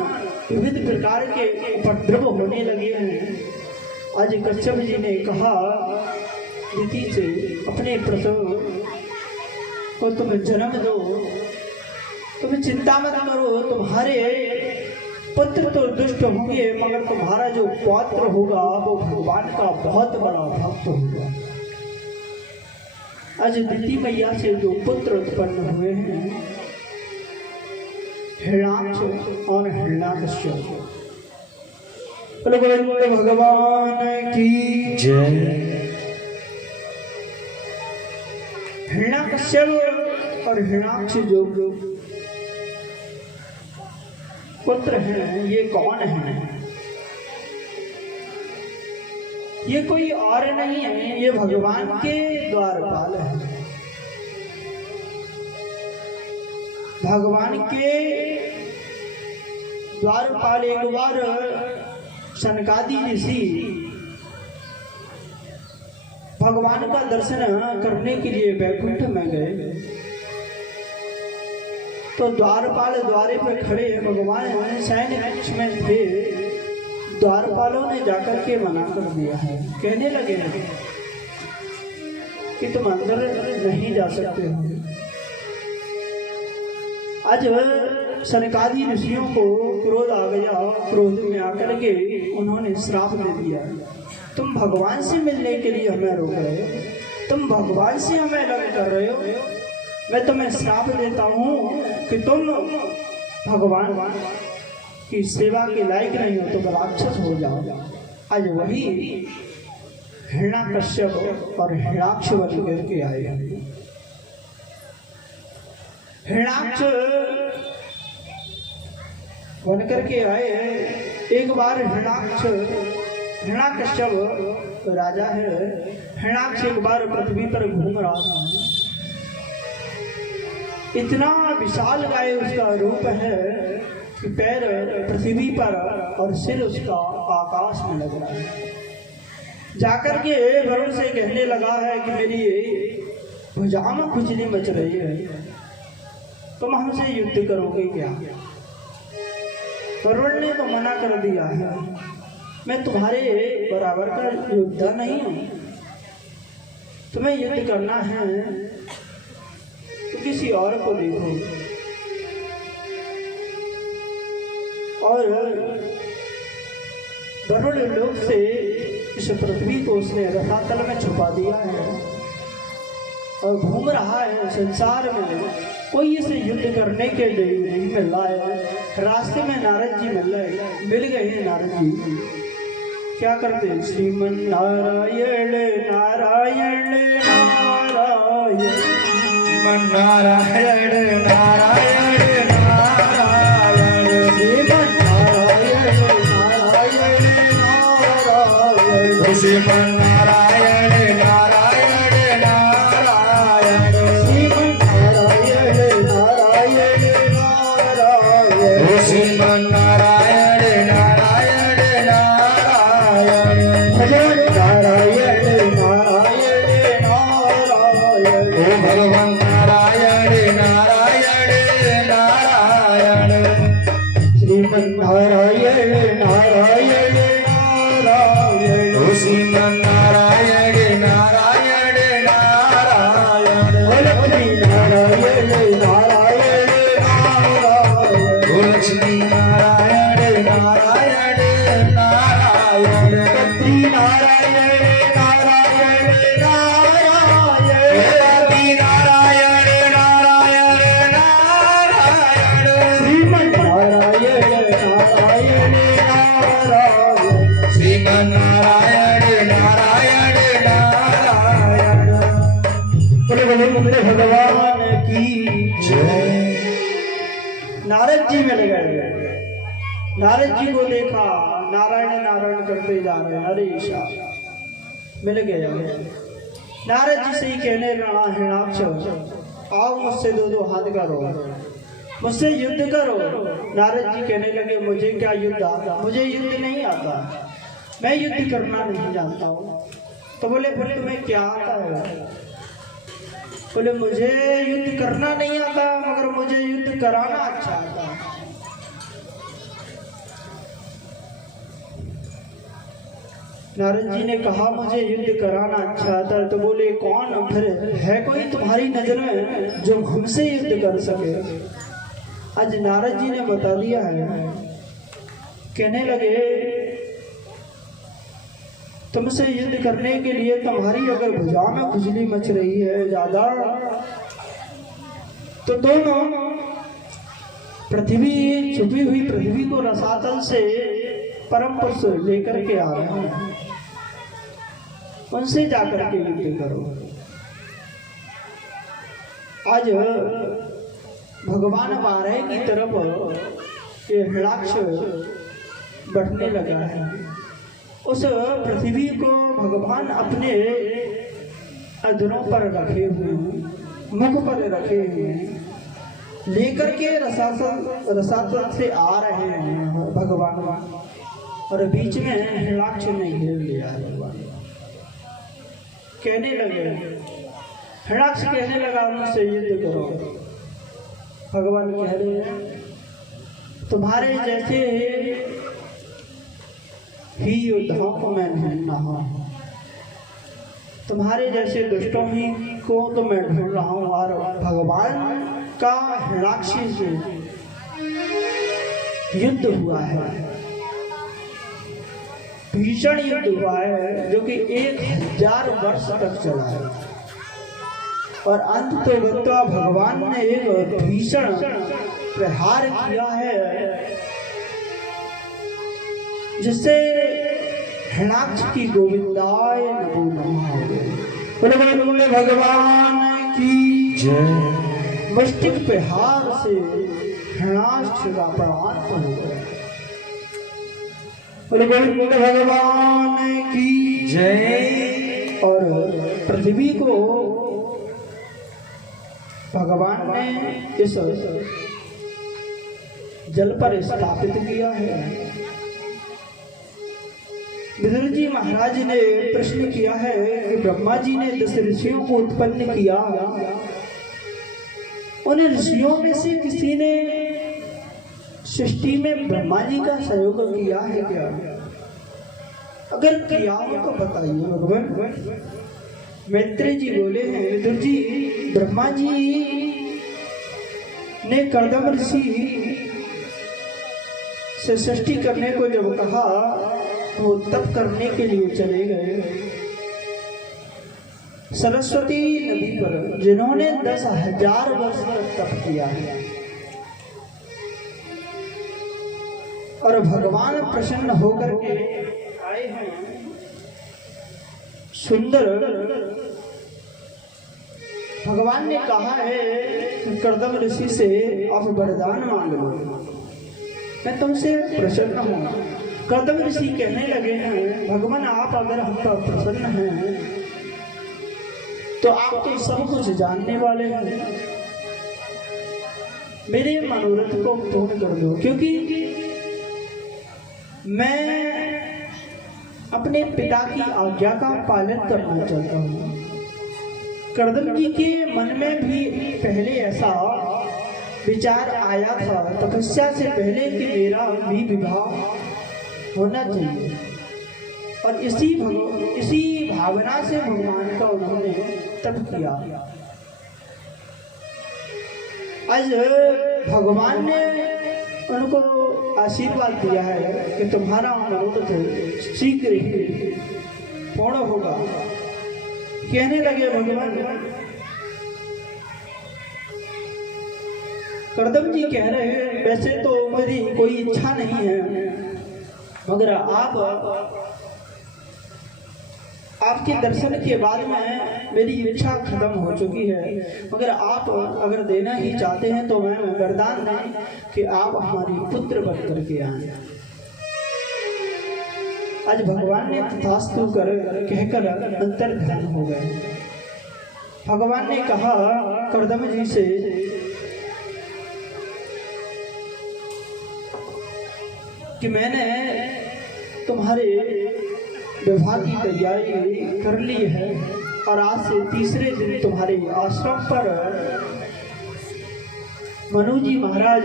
विविध प्रकार के उपद्रव होने लगे हैं। आज कश्यप जी ने कहा अदिति से, अपने प्रसव को तुम जन्म दो, तुम चिंता मत करो, तुम्हारे पुत्र तो दुष्ट होंगे मगर तुम्हारा जो पौत्र होगा वो भगवान का बहुत बड़ा भक्त होगा। आज अदिति मैया से जो पुत्र उत्पन्न हुए हैं, हिरण्याक्ष और हिरण्याकश्यप। भगवान की जय। हिरण्याकश्यप और हिरण्याक्ष जो पुत्र हैं, ये कौन हैं? ये कोई और नहीं है, ये भगवान के द्वारपाल है। भगवान के द्वारपाल एक बार सनकादि ऋषि भगवान का दर्शन करने के लिए वैकुंठ में गए, तो द्वारपाल द्वारे पर खड़े भगवान शयन कक्ष में थे। द्वारपालों ने जाकर के मना कर दिया है, कहने लगे कि तुम अंदर नहीं जा सकते हो। आज सनकादि ऋषियों को क्रोध आ गया, क्रोध में आकर के उन्होंने श्राप दे दिया, तुम भगवान से मिलने के लिए हमें रोक रहे हो, तुम भगवान से हमें अलग कर रहे हो, मैं तुम्हें श्राप देता हूँ कि तुम भगवान की सेवा के लायक नहीं हो, तुम राक्षस हो जाओ। आज वही हिरण्याकश्यप और हिरण्याक्ष बन करके आए हैं। हिरण्याक्ष बन करके आए हैं। एक बार हिरण्याकश्यप राजा है, हिरण्याक्ष एक बार पृथ्वी पर घूम रहा था। इतना विशाल गाय उसका रूप है कि पैर पृथ्वी पर और सिर उसका आकाश में लग रहा है। जाकर के वरुण से कहने लगा है कि मेरी भुजाओं में खुजली मच रही है, तुम हमसे युद्ध करोगे क्या? वरुण ने तो मना कर दिया है, मैं तुम्हारे बराबर का योद्धा नहीं हूं, तुम्हें युद्ध करना है तो किसी और को देखो। और वरुण लोक से इस पृथ्वी को उसने रसातल में छुपा दिया है और घूम रहा है संसार में, कोई इसे युद्ध करने के लिए नहीं मिल रहा है। रास्ते में नारद जी मिल गए नारद जी, क्या करते? श्रीमन नारायण नारायण नारायण श्रीमन्नारायण नारायण नारायण श्रीमन्नारायण नारायण नारायण श्रीमन्नारायण नारायण नारायण श्रीमन्नारायण नारायण नारायण श्रीमन्नारायण नारायण नारायण भगवान नारायण नारायण नारायण ओ भगवान नारायण नारायण नारायण श्रीमन्नारायण नारायण नारायण ओ श्रीमन्नारायण नारायण नारायण लक्ष्मी नारायण नारायण नारायण ओ लक्ष्मी नारायण नारायण नारायण लक्ष्मी नारायण नारायण नारायण लक्ष्मी नारायण नारायण नारायण श्रीमन्नारायण नारायण नारायण श्रीमन्नारायण नारायण नारायण बोले बोले मुंडे भगवान की जय नारद जी मिल गए। नारद जी को देखा नारायण नारायण करते जा रहे। अरे ईशा मिल गए। नारद जी से ही कहने लगा हिरणाक्ष आओ मुझसे दो हाथ करो, मुझसे युद्ध करो। नारद जी कहने लगे मुझे क्या युद्ध आता, मुझे युद्ध नहीं आता, मैं युद्ध करना नहीं जानता हूँ। तो बोले फिर तुम्हें क्या आता है? बोले मुझे युद्ध करना नहीं आता मगर मुझे युद्ध कराना अच्छा आता है। नारद जी ने कहा मुझे युद्ध कराना अच्छा आता है। तो बोले कौन फिर है कोई तुम्हारी नजर में जो हमसे युद्ध कर सके? आज नारद जी ने बता दिया है। कहने लगे तुमसे युद्ध करने के लिए तुम्हारी अगर भुजाओं में खुजली मच रही है ज्यादा, तो दोनों पृथ्वी छुपी हुई पृथ्वी को रसातल से परम पुरुष लेकर के आ रहे हैं, उनसे जाकर के युद्ध करो। आज भगवान बारह की तरफ ये हिरणाक्ष बढ़ने लगा है। उस पृथ्वी को भगवान अपने अधरों पर रखे हुए हैं, मुख पर रखे हुए हैं, लेकर के रसातल से आ रहे हैं भगवान। और बीच में हिरणाक्ष ने घेर लिया है भगवान। कहने लगे हिरणाक्ष कहने लगा मुझसे युद्ध करो। भगवान कह रहे हैं तुम्हारे जैसे ही योद्धाओं को मैं ढूंढ रहा हूँ, तुम्हारे जैसे दुष्टों ही को तो मैं ढूंढ रहा हूँ। और भगवान का हिरणाक्षी से युद्ध हुआ है, भीषण युद्ध हुआ है जो कि 1000 वर्ष तक चला है। और अंत तो भगवान ने एक भीषण प्रहार किया है जिससे हिरणाक्ष की गोविंदाय नमो नमः हो गए। बोले भगवान की जय मस्तिष्क प्रहार से हिरणाक्ष का प्राण हो गया। बोले भगवान की जय। और पृथ्वी को भगवान ने इस जल पर स्थापित किया है। विदुर जी महाराज ने प्रश्न किया है कि ब्रह्मा जी ने 10 ऋषियों को उत्पन्न किया, उन ऋषियों में से किसी ने सृष्टि में ब्रह्मा जी का सहयोग किया है क्या? अगर किया हो तो बताइए भगवान। मैत्री जी बोले हैं विदुर जी ब्रह्मा जी ने कर्दम ऋषि से सृष्टि करने को जब कहा वो तप करने के लिए चले गए सरस्वती नदी पर, जिन्होंने 10,000 वर्ष तक तप किया है। और भगवान प्रसन्न होकर के आए हैं। सुंदर भगवान ने कहा है कर्दम ऋषि से आप वरदान मांग लो, मैं तुमसे प्रसन्न हूँ। कर्दम ऋषि कहने लगे हैं भगवान आप अगर हम पर प्रसन्न हैं तो आप तो सब कुछ जानने वाले हैं, मेरे मनोरथ को पूर्ण कर दो, क्योंकि मैं अपने पिता की आज्ञा का पालन करना चाहता हूँ। कर्दम जी के मन में भी पहले ऐसा विचार आया था तपस्या से पहले कि मेरा भी विवाह होना चाहिए, और इसी भावना से भगवान का उन्होंने तप किया। आज भगवान ने उनको आशीर्वाद दिया है कि तुम्हारा मनोरथ शीघ्र ही पूर्ण होगा। कहने लगे भगवान, कर्दम जी कह रहे हैं वैसे तो मेरी कोई इच्छा नहीं है, मगर आपके दर्शन के बाद में मेरी इच्छा खत्म हो चुकी है, मगर आप अगर देना ही चाहते हैं तो मैं वरदान दें कि आप हमारी पुत्र बन करके आए। आज भगवान ने तथास्तु कर कहकर अंतर्ध्यान हो गए। भगवान ने कहा कर्दम जी से कि मैंने तुम्हारे विवाह की तैयारी कर ली है, और आज से तीसरे दिन तुम्हारे आश्रम पर मनु जी महाराज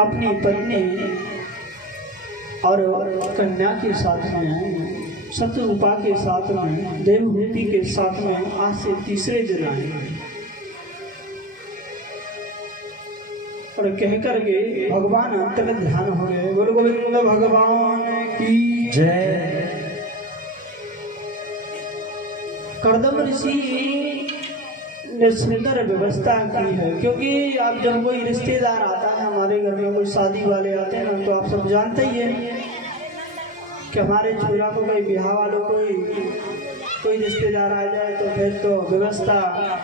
अपनी पत्नी और कन्या के साथ में, शत्रुपा के साथ में, देवहूति के साथ में आज से तीसरे दिन आए। और कह करके भगवान अंत में ध्यान हो गए। बोलो गोविंद भगवान की जय। कर्दम ऋषि ने सुंदर व्यवस्था की है, क्योंकि आप जब कोई रिश्तेदार आता है हमारे घर में, कोई शादी वाले आते हैं ना, तो आप सब जानते ही हैं कि हमारे छोरा को कोई ब्याह वालों कोई रिश्तेदार आ जाए तो फिर तो व्यवस्था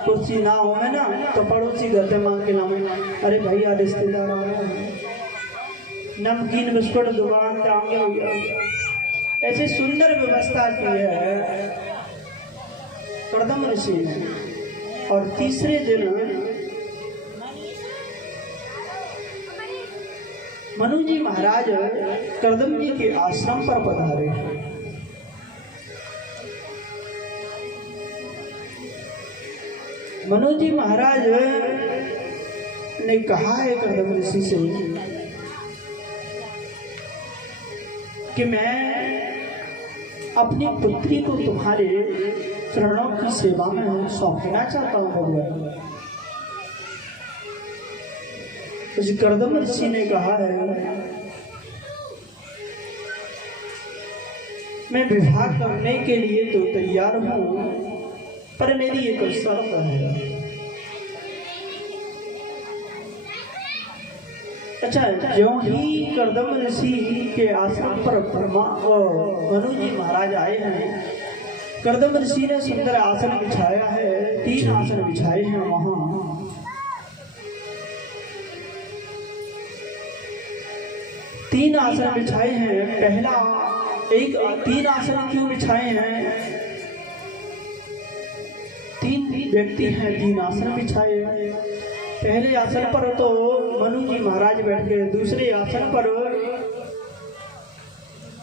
कुर्सी ना हो है ना, तो पड़ोसी घर से मांग के नाम, अरे भैया रिश्तेदार आ रहे हैं, नमकीन बिस्कुट दुकान जाओगे भैया। ऐसे सुंदर व्यवस्था की है कर्दम ऋषि ने। और तीसरे दिन मनु जी महाराज कर्दम जी के आश्रम पर पधारे। मनु जी महाराज ने कहा है कर्दम ऋषि से कि मैं अपनी पुत्री को तुम्हारे चरणों की सेवा में सौंपना चाहता हूँ भगवान। उस कर्दम ऋषि ने कहा है मैं विवाह करने के लिए तो तैयार हूँ, पर मेरी एक शर्त है। अच्छा, ज्यों ही कर्दम ऋषि के आश्रम पर मनु जी महाराज आए हैं, कर्दम ऋषि ने सुंदर आसन बिछाया है, 3 आसन बिछाए हैं वहां। तीन आसन बिछाए हैं। पहला 3 आसन क्यों बिछाए हैं? 3 व्यक्ति हैं, 3 आसन बिछाए हैं। पहले आसन पर तो मनु जी महाराज बैठ गए, दूसरे आसन पर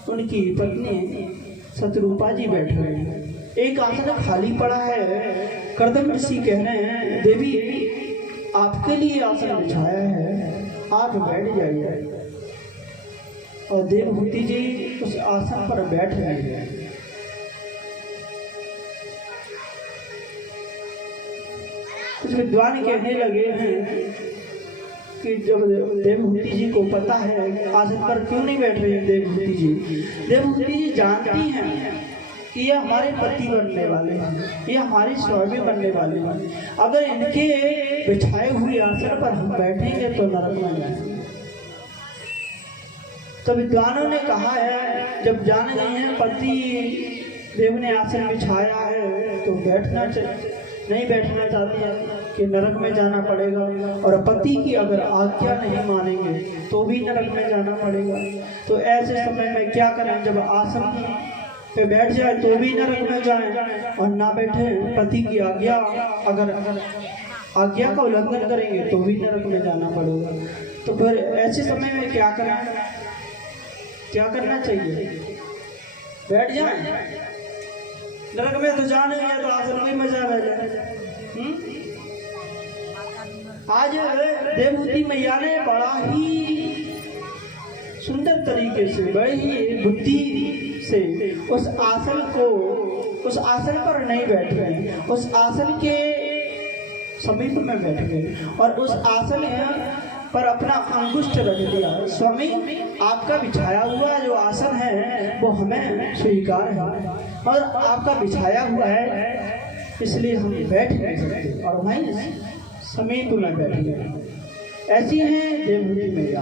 उनकी पत्नी शत्रुपा जी बैठ गए। एक आसन खाली पड़ा है। कर्दम ऋषि कह रहे हैं देवी आपके लिए आसन बिछाया है, आप बैठ जाइए। और देवहूति जी उस आसन पर बैठ गए। कुछ विद्वान कहने लगे हैं कि जब देवहूति जी को पता है आसन पर क्यों नहीं बैठ रही देवहूति जी जानती हैं कि ये हमारे पति बनने वाले हैं, ये हमारी स्वामी बनने वाले हैं। अगर इनके बिछाए हुए आसन पर हम बैठेंगे तो नरक में जाएंगे। तो विद्वानों ने कहा है जब जान गए हैं पति देव ने आसन बिछाया है तो नहीं बैठना चाहती है, कि नरक में जाना पड़ेगा, और पति की अगर आज्ञा नहीं मानेंगे तो भी नरक में जाना पड़ेगा। तो ऐसे समय में क्या करें? जब आसन पे बैठ जाए तो भी नरक में जाएं, और ना बैठे पति की आज्ञा अगर आज्ञा का उल्लंघन करेंगे तो भी नरक में जाना पड़ेगा। तो फिर ऐसे समय में क्या करें? क्या करना चाहिए? बैठ जाएं, नरक में तो जाने हैं तो आसन में मजा आ जाए। आज देवहूति मैया ने बड़ा ही सुंदर तरीके से, बड़ी ही बुद्धि से उस आसन पर नहीं बैठ गए, उस आसन के समीप में बैठ गए और उस आसन पर अपना अंगुष्ठ रख दिया। स्वामी, आपका बिछाया हुआ जो आसन है वो हमें स्वीकार है, और आपका बिछाया हुआ है इसलिए हम बैठ नहीं सकते, और वहीं समीप में बैठ गए। ऐसी है देवहूति मैया।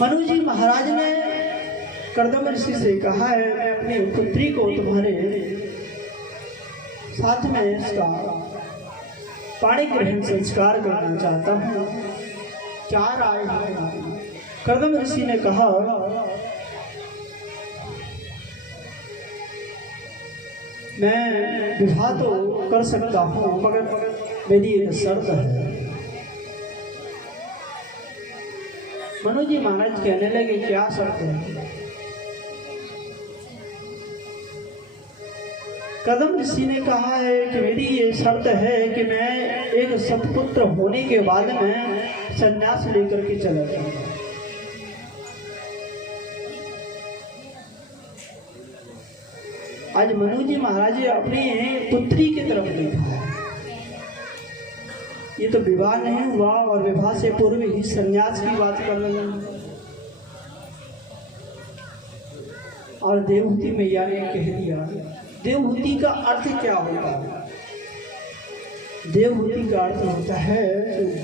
मनु जी महाराज ने कर्दम ऋषि से कहा है, मैं अपनी पुत्री को तुम्हारे साथ में इसका पाणी ग्रहण संस्कार करना चाहता हूँ, क्या राय है? कर्दम ऋषि ने कहा, मैं विवाह तो कर सकता हूँ मगर मेरी एक शर्त है। मनु जी महाराज कहने लगे, क्या शर्त है? कर्दम ऋषि ने कहा है कि मेरी ये शर्त है कि मैं एक सत्पुत्र होने के बाद में संन्यास लेकर के चला जाऊंगा। आज मनु जी महाराज अपनी पुत्री की तरफ देखा है। ये तो विवाह नहीं हुआ और विवाह से पूर्व ही संन्यास की बात कर लगे। और देवहूति मैया ने कह दिया। देवहूति का अर्थ क्या होता है? देवहूति का अर्थ होता है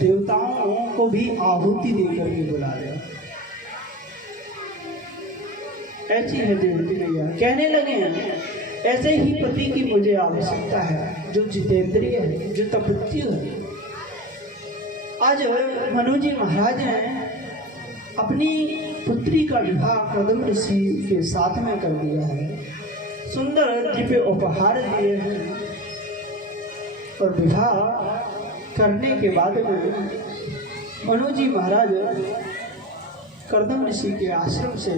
देवताओं को भी आहुति देकर के बुला दिया। ऐसी है देवहूति मैया। कहने लगे हैं, ऐसे ही पति की मुझे आवश्यकता है जो जितेंद्रिय है, जो तपस्वी है। आज मनु जी महाराज ने अपनी पुत्री का विवाह कर्दम ऋषि के साथ में कर दिया है। सुंदर दिव्य उपहार दिए हैं और विवाह करने के बाद में मनु जी महाराज कर्दम ऋषि के आश्रम से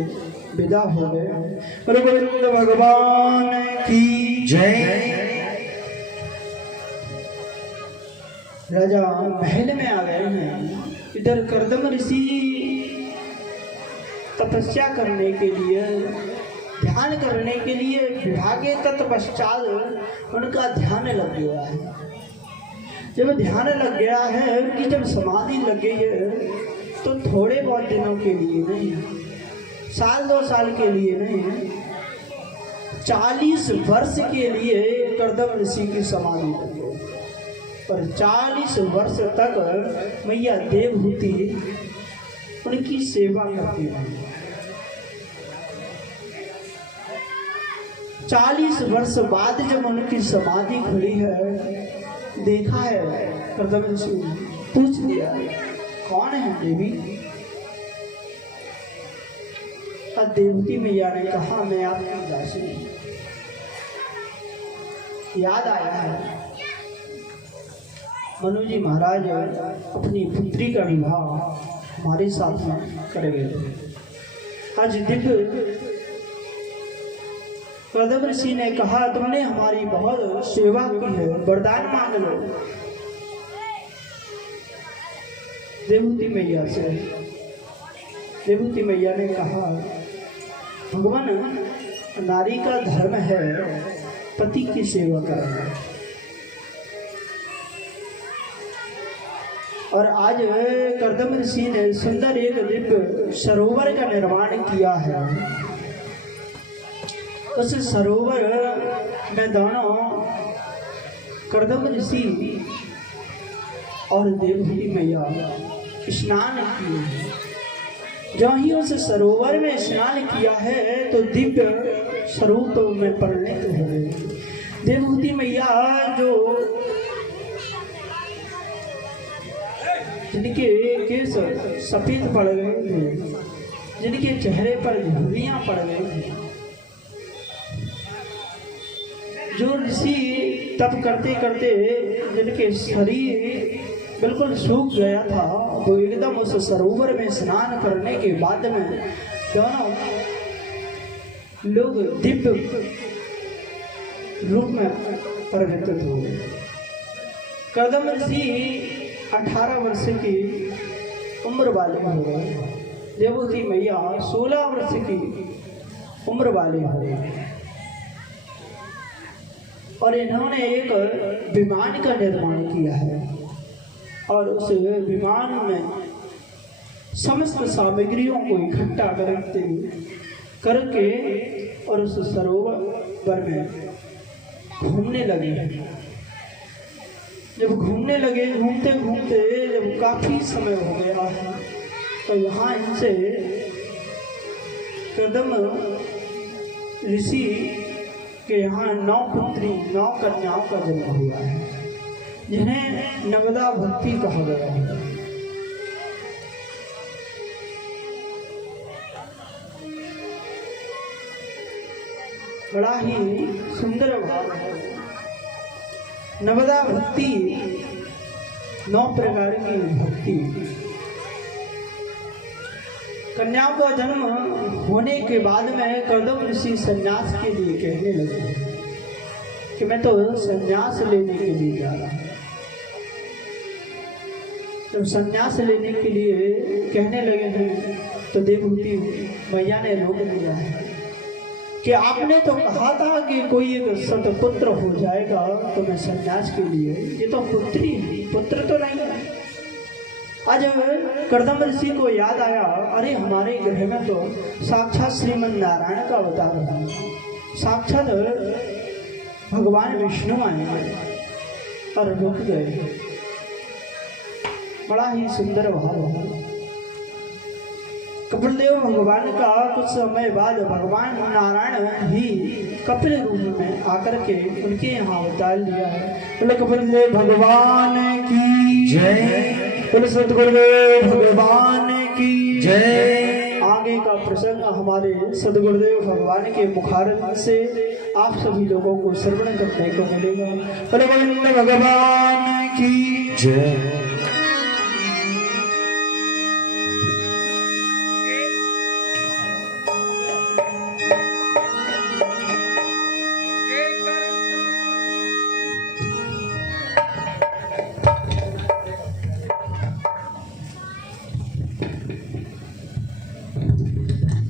विदा हो गए। गोविंद भगवान की जय। राजा महल में आ गए हैं। इधर कर्दम ऋषि तपस्या करने के लिए, ध्यान करने के लिए विवाह के तत्पश्चात उनका ध्यान लग गया है। जब ध्यान लग गया है, उनकी जब समाधि लग गई है, तो थोड़े बहुत दिनों के लिए नहीं, साल 2 साल के लिए नहीं, 40 वर्ष के लिए कर्दम ऋषि की समाधि लग गई। पर 40 वर्ष तक मैया देवहूति उनकी सेवा करती रही। 40 वर्ष बाद जब उनकी समाधि खुली है, देखा है कर्दम ऋषि, पूछ लिया, कौन है देवी? देवहूति मैया ने कहा, मैं आपकी दासी हूं। याद आया है मनु जी महाराज अपनी पुत्री का विवाह हमारे साथ में करेंगे। आज दिव्य कर्दम ऋषि ने कहा, तुमने हमारी बहुत सेवा की है, वरदान मांग लो देवहूति मैया से। देवहूति मैया ने कहा, भगवान, नारी का धर्म है पति की सेवा करना, और आज कर्दम ऋषि ने सुंदर एक दिव्य सरोवर का निर्माण किया है। उस सरोवर में दोनों कर्दम ऋषि और देवहूति मैया स्नान किए। जो ही उस सरोवर में स्नान किया है तो दिव्य स्वरूप में परिणत हो गए। देवहूति मैया जो जिनके केस सफेद पड़ गए थे, जिनके चेहरे पर झुर्रियां पड़ गई थी, जो ऋषि तप करते करते जिनके शरीर बिल्कुल सूख गया था, वो एकदम उस सरोवर में स्नान करने के बाद में दोनों लोग दिव्य रूप में परिवर्तित हो गए। कर्दम ऋषि 18 वर्ष की उम्र वाले हो गए, देवकी मैया 16 वर्ष की उम्र वाले हो गए, और इन्होंने एक विमान का निर्माण किया है और उस विमान में समस्त सामग्रियों को इकट्ठा करके और उस सरोवर में घूमने लगे। जब घूमने लगे, घूमते घूमते जब काफी समय हो गया है, तो यहाँ इनसे कर्दम ऋषि के यहाँ 9 पुत्री 9 कन्याओं का जन्म हुआ है, जिन्हें नवदा भक्ति कहा गया है। बड़ा ही सुंदर भाव है। नवदा भक्ति 9 प्रकार की भक्ति। कन्याओं का जन्म होने के बाद में कर्दम ऋषि संन्यास के लिए कहने लगे कि मैं तो संन्यास लेने के लिए जा रहा हूँ। जब संन्यास लेने के लिए कहने लगे हैं तो देवहूति मैया ने रोक दिया है कि आपने तो कहा था कि कोई एक सतपुत्र हो जाएगा तो मैं संन्यास के लिए, ये तो पुत्री है, पुत्र तो नहीं है। आज कर्दम ऋषि को याद आया, अरे हमारे ग्रह में तो साक्षात श्रीमन नारायण का अवतार है, साक्षात भगवान विष्णु आए और रुक गए। बड़ा ही सुंदर भाव है। कपिलदेव भगवान का कुछ समय बाद भगवान नारायण ही कपिल रूप में आकर के उनके यहाँ अवतार लिया है। बोले कपिलदेव भगवान की जय, बोले सदगुरुदेव भगवान की जय। आगे का प्रसंग हमारे सदगुरुदेव भगवान के मुखारविंद से आप सभी लोगों को श्रवण करने को मिलेगा। बोले भगवान की जय।